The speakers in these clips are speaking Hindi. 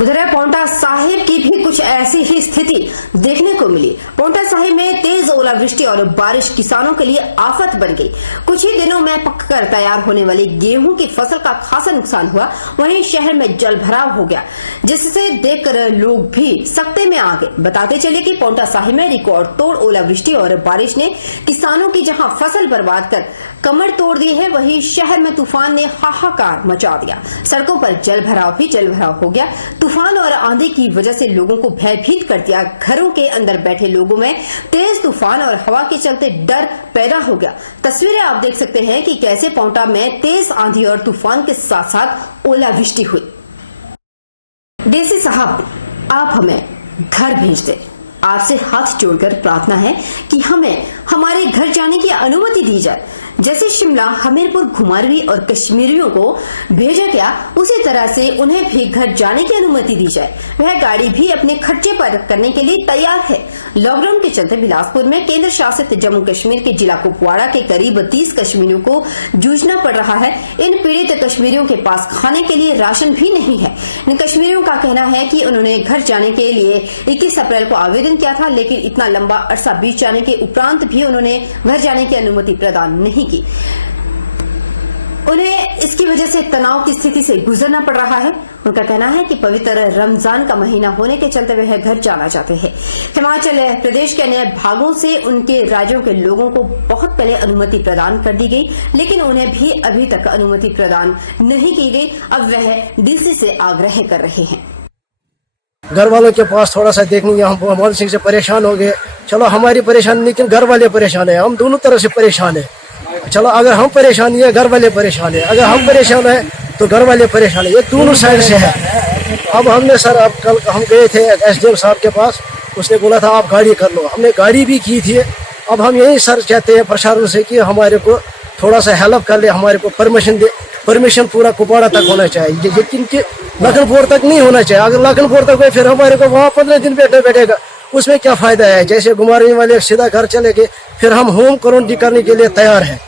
उधर पांवटा साहिब की भी कुछ ऐसी ही स्थिति देखने को मिली। पांवटा साहिब में तेज ओलावृष्टि और बारिश किसानों के लिए आफत बन गई। कुछ ही दिनों में पककर तैयार होने वाली गेहूं की फसल का खासा नुकसान हुआ। वहीं शहर में जल भराव हो गया, जिससे देखकर लोग भी सकते में आ गए। बताते चले कि पांवटा साहिब में रिकॉर्ड तोड़ ओलावृष्टि और बारिश ने किसानों की जहां फसल बर्बाद कर कमर तोड़ दी है, वहीं शहर में तूफान ने हाहाकार मचा दिया। सड़कों पर जल भराव हो गया। तूफान और आंधी की वजह से लोगों को भयभीत कर दिया। घरों के अंदर बैठे लोगों में तेज तूफान और हवा के चलते डर पैदा हो गया। तस्वीरें आप देख सकते हैं कि कैसे पांवटा में तेज आंधी और तूफान के साथ साथ ओलावृष्टि हुई। डीसी साहब, आप हमें घर भेज दें। आपसे हाथ जोड़कर प्रार्थना है कि हमें हमारे घर जाने की अनुमति दी जाए। जैसे शिमला, हमीरपुर, घुमारवी और कश्मीरियों को भेजा गया, उसी तरह से उन्हें भी घर जाने की अनुमति दी जाए। वह गाड़ी भी अपने खर्चे पर करने के लिए तैयार है। लॉकडाउन के चलते बिलासपुर में केंद्र शासित जम्मू कश्मीर के जिला कुपवाड़ा के करीब 30 कश्मीरियों को जूझना पड़ रहा है। इन पीड़ित कश्मीरियों के पास खाने के लिए राशन भी नहीं है। इन कश्मीरियों का कहना है कि उन्होंने घर जाने के लिए 21 अप्रैल को आवेदन किया था, लेकिन इतना लंबा अरसा बीत जाने के उपरांत भी उन्होंने घर जाने की अनुमति प्रदान नहीं की। उन्हें इसकी वजह से तनाव की स्थिति से गुजरना पड़ रहा है। उनका कहना है कि पवित्र रमजान का महीना होने के चलते वह घर जाना चाहते हैं। हिमाचल प्रदेश के अन्य भागों से उनके राज्यों के लोगों को बहुत पहले अनुमति प्रदान कर दी गई, लेकिन उन्हें भी अभी तक अनुमति प्रदान नहीं की गई। अब वह डीसी से आग्रह कर रहे हैं। घर वालों के पास थोड़ा सा देखनी, हम मोहन सिंह से परेशान हो गए। चलो हमारी परेशानी, लेकिन घर वाले परेशान है। हम दोनों तरफ से परेशान है। चलो अगर हम परेशान है, घर वाले परेशान है। अगर हम परेशान है तो घर वाले परेशान है। ये दोनों साइड से है। अब हमने सर, अब कल हम गए थे एसडीएम साहब के पास। उसने बोला था आप गाड़ी कर लो। हमने गाड़ी भी की थी। अब हम यही सर चाहते हैं प्रशासन से कि हमारे को थोड़ा सा हेल्प कर ले, हमारे को परमिशन दे। परमिशन पूरा कुपवाड़ा तक होना चाहिए, लेकिन कि लखनपुर तक नहीं होना चाहिए। अगर लखनपुर तक गए फिर हमारे को वहाँ 15 दिन बैठेगा, उसमें क्या फायदा है। जैसे घुमारवी वाले सीधा घर चले गए, फिर हम होम क्वारंटाइन करने के लिए तैयार हैं।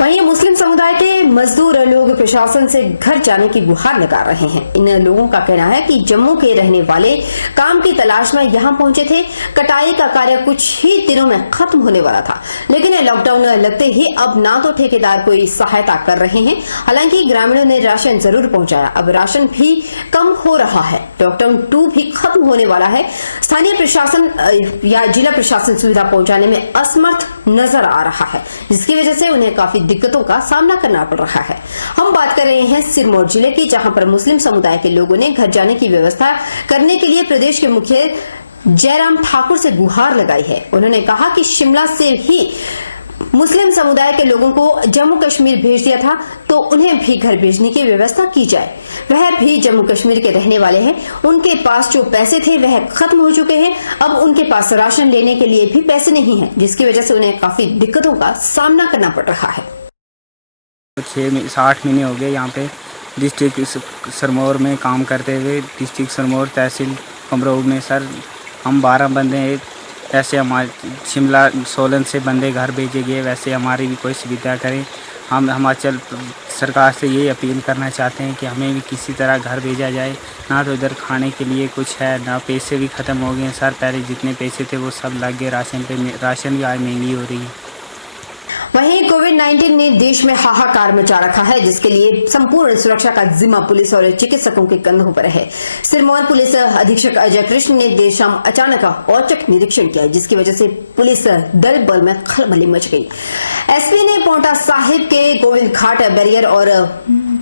वहीं मुस्लिम समुदाय के मजदूर लोग प्रशासन से घर जाने की गुहार लगा रहे हैं। इन लोगों का कहना है कि जम्मू के रहने वाले काम की तलाश में यहां पहुंचे थे। कटाई का कार्य कुछ ही दिनों में खत्म होने वाला था, लेकिन लॉकडाउन लगते ही अब ना तो ठेकेदार कोई सहायता कर रहे हैं। हालांकि ग्रामीणों ने राशन जरूर पहुंचाया, अब राशन भी कम हो रहा है। लॉकडाउन 2 भी खत्म होने वाला है। स्थानीय प्रशासन या जिला प्रशासन सुविधा पहुंचाने में असमर्थ नजर आ रहा है, जिसकी वजह से उन्हें काफी दिक्कतों का सामना करना पड़ रहा है। हम बात कर रहे हैं सिरमौर जिले की, जहां पर मुस्लिम समुदाय के लोगों ने घर जाने की व्यवस्था करने के लिए प्रदेश के मुखिया जयराम ठाकुर से गुहार लगाई है। उन्होंने कहा कि शिमला से ही मुस्लिम समुदाय के लोगों को जम्मू कश्मीर भेज दिया था, तो उन्हें भी घर भेजने की व्यवस्था की जाए। वह भी जम्मू कश्मीर के रहने वाले हैं। उनके पास जो पैसे थे वह खत्म हो चुके हैं। अब उनके पास राशन लेने के लिए भी पैसे नहीं हैं, जिसकी वजह से उन्हें काफी दिक्कतों का सामना करना पड़ रहा है। 6-8 महीने हो गए यहाँ पे डिस्ट्रिक्ट सिरमौर में काम करते हुए। डिस्ट्रिक्ट सिरमौर तहसील कमरोग में सर हम 12 बंदे हैं। ऐसे हमारे शिमला सोलन से बंदे घर भेजे गए, वैसे हमारी भी कोई सुविधा करें। हम हिमाचल सरकार से ये अपील करना चाहते हैं कि हमें भी किसी तरह घर भेजा जाए। ना तो इधर खाने के लिए कुछ है, ना पैसे भी ख़त्म हो गए सर। पहले जितने पैसे थे वो सब लग गए राशन पे। राशन भी आज महंगी हो रही है। वहीं कोविड-19 ने देश में हाहाकार मचा रखा है, जिसके लिए संपूर्ण सुरक्षा का जिम्मा पुलिस और चिकित्सकों के कंधों पर है। सिरमौर पुलिस अधीक्षक अजय कृष्ण ने देर शाम अचानक औचक निरीक्षण किया, जिसकी वजह से पुलिस दल बल में खलबली मच गई। एसपी ने पांवटा साहिब के गोविंद घाट बैरियर और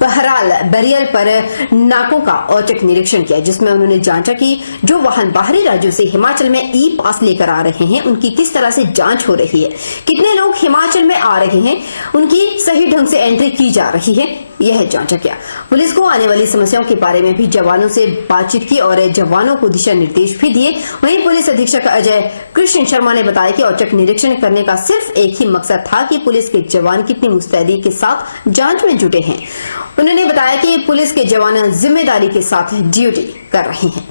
बहराल बैरियर पर नाकों का औचक निरीक्षण किया, जिसमें उन्होंने जांचा कि जो वाहन बाहरी राज्यों से हिमाचल में ई पास लेकर आ रहे हैं उनकी किस तरह से जांच हो रही है, कितने लोग हिमाचल में आ रहे हैं, उनकी सही ढंग से एंट्री की जा रही है, यह जांचा किया। पुलिस को आने वाली समस्याओं के बारे में भी जवानों से बातचीत की और जवानों को दिशा निर्देश भी दिए। वहीं पुलिस अधीक्षक अजय कृष्ण शर्मा ने बताया कि औचक निरीक्षण करने का सिर्फ एक ही मकसद था कि पुलिस के जवान कितनी मुस्तैदी के साथ जांच में जुटे हैं। उन्होंने बताया कि पुलिस के जवान जिम्मेदारी के साथ ड्यूटी कर रहे हैं।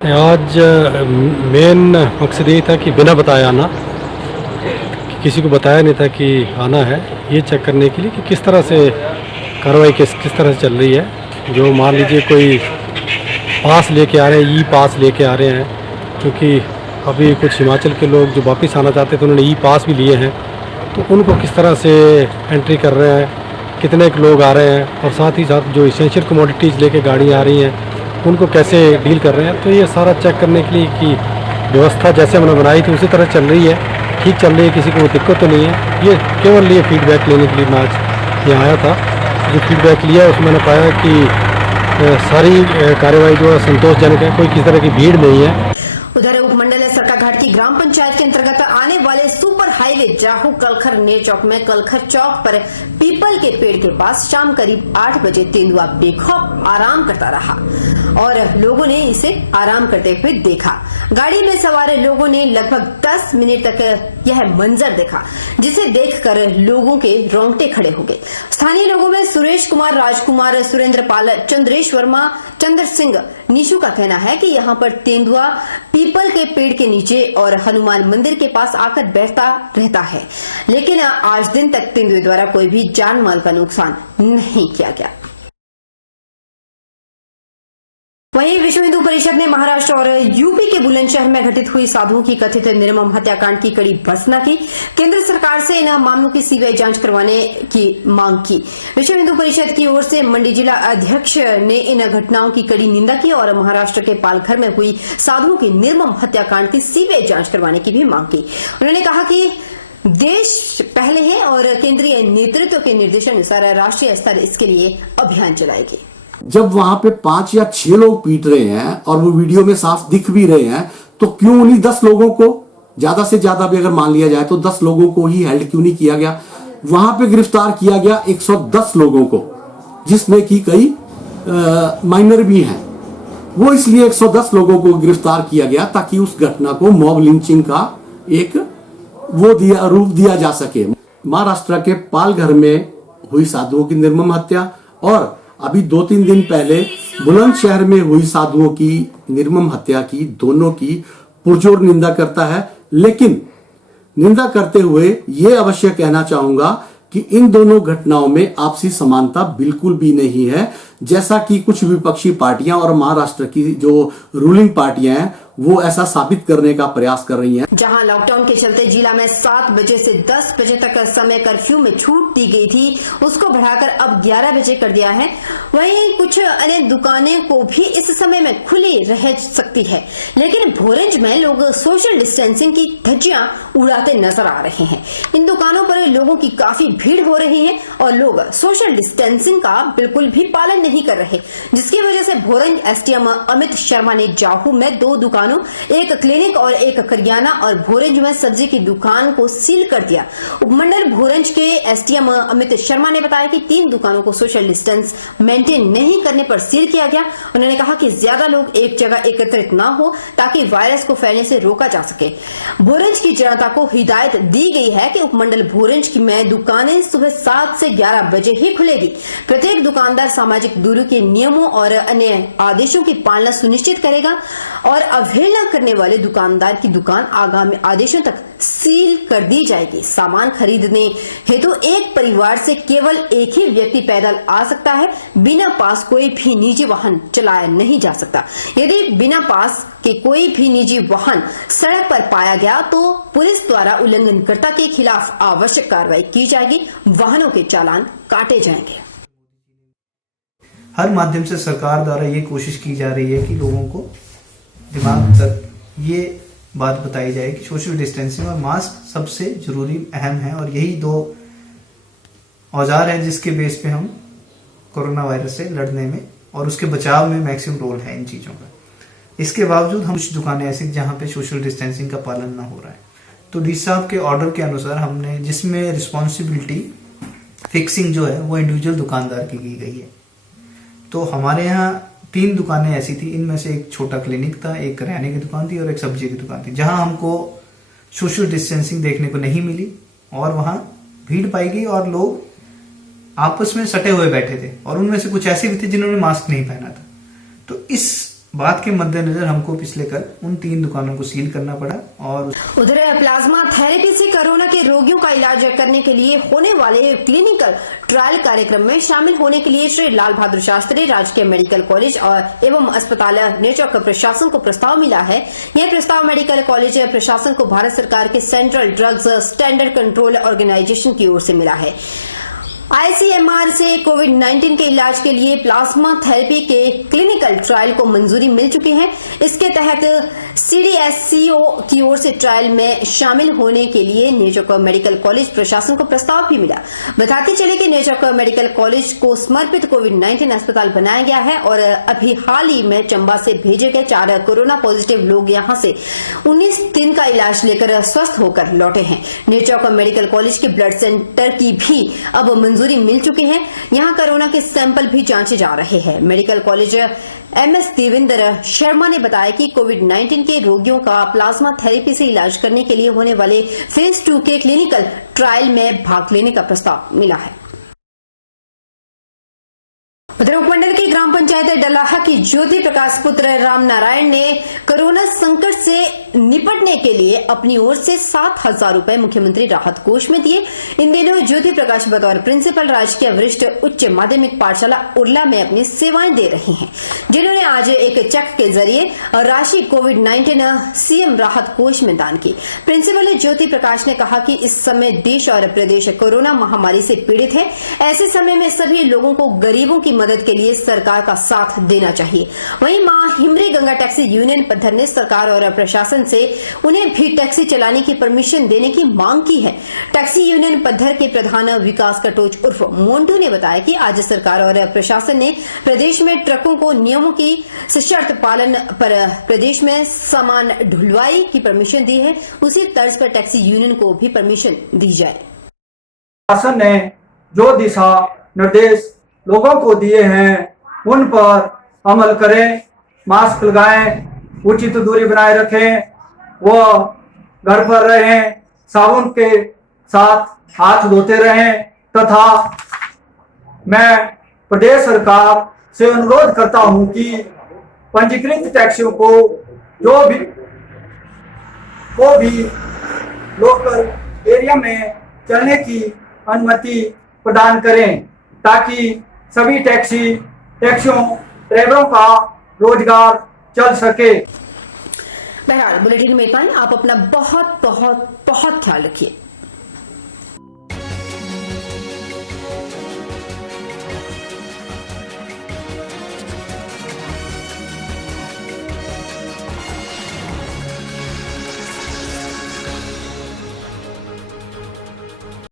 आज मेन मकसद यही था कि बिना बताए आना, किसी को बताया नहीं था कि आना है, ये चेक करने के लिए कि किस तरह से कार्रवाई किस तरह से चल रही है। जो मान लीजिए कोई पास लेके आ रहे हैं, ई पास लेके आ रहे हैं, क्योंकि अभी कुछ हिमाचल के लोग जो वापस आना चाहते थे उन्होंने ई पास भी लिए हैं। तो उनको किस तरह से एंट्री कर रहे हैं, कितने लोग आ रहे हैं, और साथ ही साथ जो इसेंशियल कमोडिटीज़ लेके गाड़ी आ रही हैं उनको कैसे डील कर रहे हैं। तो ये सारा चेक करने के लिए कि व्यवस्था जैसे हमने बनाई थी उसी तरह चल रही है, ठीक चल रही है, किसी को दिक्कत तो नहीं है। ये केवल ये फीडबैक लेने के लिए मैं आज यहाँ आया था। जो फीडबैक लिया उसमें मैंने पाया कि सारी कार्यवाही जो है संतोषजनक है, कोई किसी तरह की भीड़ नहीं है। उधर उपमंडल सरकाघाट की ग्राम पंचायत के अंतर्गत आने वाले सुपर हाईवे जाहू कलखर नेर चौक में कलखर चौक पर पीपल के पेड़ के पास शाम करीब 8 बजे तेंदुआ बेखौफ आराम करता रहा और लोगों ने इसे आराम करते हुए देखा। गाड़ी में सवार लोगों ने लगभग 10 मिनट तक यह मंजर देखा, जिसे देखकर लोगों के रोंगटे खड़े हो गए। स्थानीय लोगों में सुरेश कुमार, राजकुमार, सुरेंद्र पाल, चंद्रेश वर्मा, चंद्र सिंह, निशु का कहना है कि यहाँ पर तेंदुआ पीपल के पेड़ के नीचे और हनुमान मंदिर के पास आकर बैठता रहता है, लेकिन आज दिन तक तेंदुए द्वारा कोई भी जान माल का नुकसान नहीं किया गया। वहीं विश्व हिंदू परिषद ने महाराष्ट्र और यूपी के बुलंदशहर में घटित हुई साधुओं की कथित निर्मम हत्याकांड की कड़ी भर्त्सना की। केंद्र सरकार से इन मामलों की सीबीआई जांच करवाने की मांग की। विश्व हिंदू परिषद की ओर से मंडी जिला अध्यक्ष ने इन घटनाओं की कड़ी निंदा की और महाराष्ट्र के पालघर में हुई साधुओं की निर्मम हत्याकांड की सीबीआई जांच करवाने की भी मांग की। उन्होंने कहा कि देश पहले है और केंद्रीय नेतृत्व के निर्देशानुसार राष्ट्रीय स्तर इसके लिए अभियान चलाएगी। जब वहां पे 5 या 6 लोग पीट रहे हैं और वो वीडियो में साफ दिख भी रहे हैं, तो क्यों उन्हीं 10 लोगों को, ज्यादा से ज्यादा भी अगर मान लिया जाए तो 10 लोगों को ही हेल्ड क्यों नहीं किया गया? वहां पे गिरफ्तार किया गया 110 लोगों को, जिसमें कि कई माइनर भी हैं। वो इसलिए 110 लोगों को गिरफ्तार किया गया ताकि उस घटना को मॉब लिंचिंग का एक रूप दिया जा सके। महाराष्ट्र के पालघर में हुई साधुओं की निर्मम हत्या और अभी 2-3 दिन पहले बुलंदशहर में हुई साधुओं की निर्मम हत्या की, दोनों की पुरजोर निंदा करता है। लेकिन निंदा करते हुए यह अवश्य कहना चाहूंगा कि इन दोनों घटनाओं में आपसी समानता बिल्कुल भी नहीं है, जैसा कि कुछ विपक्षी पार्टियां और महाराष्ट्र की जो रूलिंग पार्टियां हैं वो ऐसा साबित करने का प्रयास कर रही हैं। जहां लॉकडाउन के चलते जिला में 7 बजे से 10 बजे तक समय कर्फ्यू में छूट दी गई थी, उसको बढ़ाकर अब 11 बजे कर दिया है। वहीं कुछ अन्य दुकानें को भी इस समय में खुली रह सकती है, लेकिन भोरंज में लोग सोशल डिस्टेंसिंग की धज्जियां उड़ाते नजर आ रहे हैं। इन दुकानों पर लोगों की काफी भीड़ हो रही है और लोग सोशल डिस्टेंसिंग का बिल्कुल भी पालन नहीं कर रहे, जिसकी वजह से भोरंज एसडीएम अमित शर्मा ने जाहू में 2 दुकानों, एक क्लिनिक और एक करियाना और भोरंज में सब्जी की दुकान को सील कर दिया। उपमंडल भोरंज के एसडीएम अमित शर्मा ने बताया कि 3 दुकानों को सोशल डिस्टेंस मेंटेन नहीं करने पर सील किया गया। उन्होंने कहा कि ज्यादा लोग एक जगह एकत्रित न हो ताकि वायरस को फैलने से रोका जा सके। भोरंज की जनता को हिदायत दी गई है कि उपमंडल भोरंज की में दुकानें सुबह 7 से 11 बजे ही खुलेगी। प्रत्येक दुकानदार सामाजिक दूरी के नियमों और अन्य आदेशों की पालना सुनिश्चित करेगा और अवहेलना करने वाले दुकानदार की दुकान आगामी आदेशों तक सील कर दी जाएगी। सामान खरीदने हेतु एक परिवार से केवल एक ही व्यक्ति पैदल आ सकता है। बिना पास कोई भी निजी वाहन चलाया नहीं जा सकता। यदि बिना पास के कोई भी निजी वाहन सड़क पर पाया गया तो पुलिस द्वारा उल्लंघनकर्ता के खिलाफ आवश्यक कार्रवाई की जाएगी। वाहनों के चालान काटे जाएंगे। हर माध्यम से सरकार द्वारा ये कोशिश की जा रही है कि लोगों को दिमाग तक ये बात बताई जाए कि सोशल डिस्टेंसिंग और मास्क सबसे जरूरी अहम है और यही 2 औजार है जिसके बेस पे हम कोरोना वायरस से लड़ने में और उसके बचाव में मैक्सिमम रोल है इन चीजों का। इसके बावजूद हम कुछ दुकानें ऐसी जहां पे सोशल डिस्टेंसिंग का पालन ना हो रहा है, तो डी साहब के ऑर्डर के अनुसार हमने, जिसमें रिस्पॉन्सिबिलिटी फिक्सिंग जो है वो इंडिविजुअल दुकानदार की गई है। तो हमारे यहाँ 3 दुकानें ऐसी थी, इनमें से एक छोटा क्लिनिक था, एक करियाने की दुकान थी और एक सब्जी की दुकान थी, जहां हमको सोशल डिस्टेंसिंग देखने को नहीं मिली और वहां भीड़ पाई गई और लोग आपस में सटे हुए बैठे थे और उनमें से कुछ ऐसे भी थे जिन्होंने मास्क नहीं पहना था। तो इस बात के मद्देनजर हमको पिछले कल उन 3 दुकानों को सील करना पड़ा। और उधर प्लाज्मा थेरेपी से कोरोना के रोगियों का इलाज करने के लिए होने वाले क्लिनिकल ट्रायल कार्यक्रम में शामिल होने के लिए श्री लाल बहादुर शास्त्री राजकीय मेडिकल कॉलेज और एवं अस्पताल नेरचौक प्रशासन को प्रस्ताव मिला है। यह प्रस्ताव मेडिकल कॉलेज प्रशासन को भारत सरकार के central drugs standard control organisation की ओर से मिला है। आईसीएमआर से कोविड-19 के इलाज के लिए प्लाज्मा थेरेपी के क्लिनिकल ट्रायल को मंजूरी मिल चुकी है। इसके तहत सीडीएससीओ की ओर से ट्रायल में शामिल होने के लिए नेरचौक मेडिकल कॉलेज प्रशासन को प्रस्ताव भी मिला। बताते चले कि नेरचौक मेडिकल कॉलेज को समर्पित कोविड-19 अस्पताल बनाया गया है और अभी हाल ही में चंबा से भेजे गए 4 कोरोना पॉजिटिव लोग यहां से 19 दिन का इलाज लेकर स्वस्थ होकर लौटे हैं। नेरचौक मेडिकल कॉलेज के ब्लड सेंटर की भी अब मंजूरी मिल चुकी है। यहां कोरोना के सैंपल भी जांचे जा रहे हैं। Medical college MS Devendra Sharma ने बताया कि कोविड-19 के रोगियों का प्लाज्मा थेरेपी से इलाज करने के लिए होने वाले फेज 2 के क्लिनिकल ट्रायल में भाग लेने का प्रस्ताव मिला है। उधर उपमंडल की ग्राम पंचायत डलाहा की ज्योति प्रकाश पुत्र राम नारायण ने कोरोना संकट से निपटने के लिए अपनी ओर से 7,000 रुपए मुख्यमंत्री राहत कोष में दिए। इन दिनों ज्योति प्रकाश बतौर प्रिंसिपल राजकीय वरिष्ठ उच्च माध्यमिक पाठशाला उर्ला में अपनी सेवाएं दे रहे हैं, जिन्होंने आज एक चेक के जरिए राशि कोविड-19 सीएम राहत कोष में दान की। प्रिंसिपल ज्योति प्रकाश ने कहा कि इस समय देश और प्रदेश कोरोना महामारी से पीड़ित है। ऐसे समय में सभी लोगों को गरीबों की मदद के लिए सरकार का साथ देना चाहिए। वहीं मां हिमरी गंगा टैक्सी यूनियन पद्धर ने सरकार और प्रशासन से उन्हें भी टैक्सी चलाने की परमिशन देने की मांग की है। टैक्सी यूनियन पद्धर के प्रधान विकास कटोच उर्फ मोन्टू ने बताया कि आज सरकार और प्रशासन ने प्रदेश में ट्रकों को नियमों की सशर्त पालन पर प्रदेश में सामान ढुलवाई की परमिशन दी है। उसी तर्ज पर टैक्सी यूनियन को भी परमिशन दी जाए। शासन ने जो दिशा निर्देश लोगों को दिए हैं उन पर अमल करें, मास्क लगाएं, उचित दूरी बनाए रखें, वो घर पर रहें, साबुन के साथ हाथ धोते रहें तथा मैं प्रदेश सरकार से अनुरोध करता हूं कि पंजीकृत टैक्सियों को भी लोकल एरिया में चलने की अनुमति प्रदान करें ताकि सभी टैक्सियों ड्राइवरों का रोजगार चल सके। बहरहाल बुलेटिन में इतना ही। आप अपना बहुत बहुत बहुत ख्याल रखिए।